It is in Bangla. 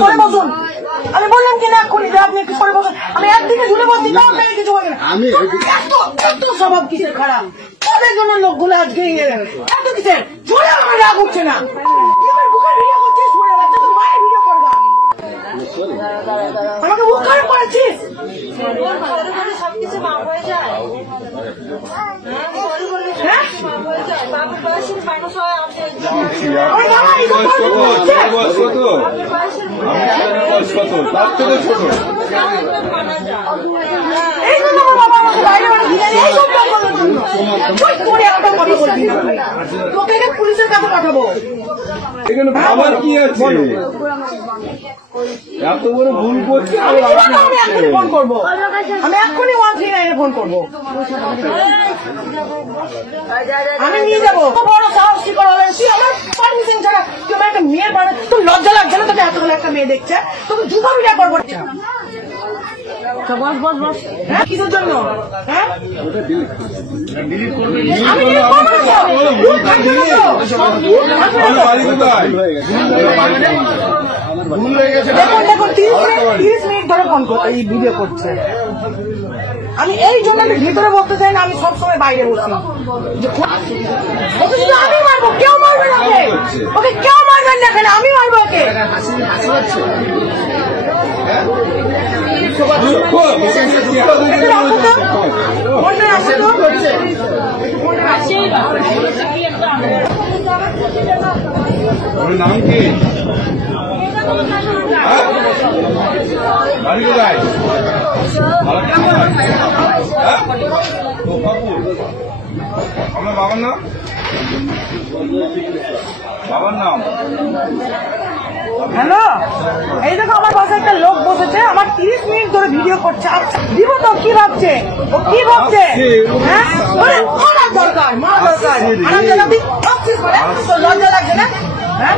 সরে বসুন। আমি বললাম কিনা এক্ষুনি যে আপনি একটু সরে বসুন। আমি একদিকে ঝুলে বসছি তাও আপনাকে কিছু বলবেন না। এত স্বভাব কিসের খারাপ? তাদের জন্য লোকগুলো আজকে এত কিসের ঝুলে আমার রাগ উঠছে না। ভিডিও করছিস মায়ের ভিডিও করবা, আমাকে মুখ খারাপ করেছিস। পুলিশের কাছে পাঠাবো। এখানে খাবার কি আছে? এত বড় ভুল করছে। আমি এক্ষুনি ফোন করবো, আমি এক্ষুনি 139 ফোন করবো। আমি নিয়ে যাবো। বড় সাহস কি করে হলেন? তুই আমার পারমিশন ছাড়া তুই আমার একটা মেয়ের বাড়ি, তোর লজ্জা লাগছে না? তোকে এতগুলো একটা মেয়ে দেখছে, তোকে জুতা মিডিয়া করবো। বস বস বস, কিসের জন্য? হ্যাঁ দেখুন 30 মিনিট ধরে ফোন করতে এই ভিডিও করছে। আমি এই জন্য আমি ভিতরে বসতে চাই না, আমি সবসময় বাইরে বসি। ওকে শুধু আমি মারবো, কেউ মারবে না ওকে, ওকে কেউ মারবেন না, এখানে আমি মারবো ওকে। নাম কি? বাড়ি কোথায়? আপনার বাবার নাম? বাবার নাম? হ্যালো, এই দেখো আমার পাশে একটা লোক বসেছে, আমার 30 মিনিট ধরে ভিডিও করছে। আচ্ছা দিব তো, কি ভাবছে ও? কি ভাবছে? হ্যাঁ মারা দরকার, মারা দরকার। লজ্জা লাগছে না? হ্যাঁ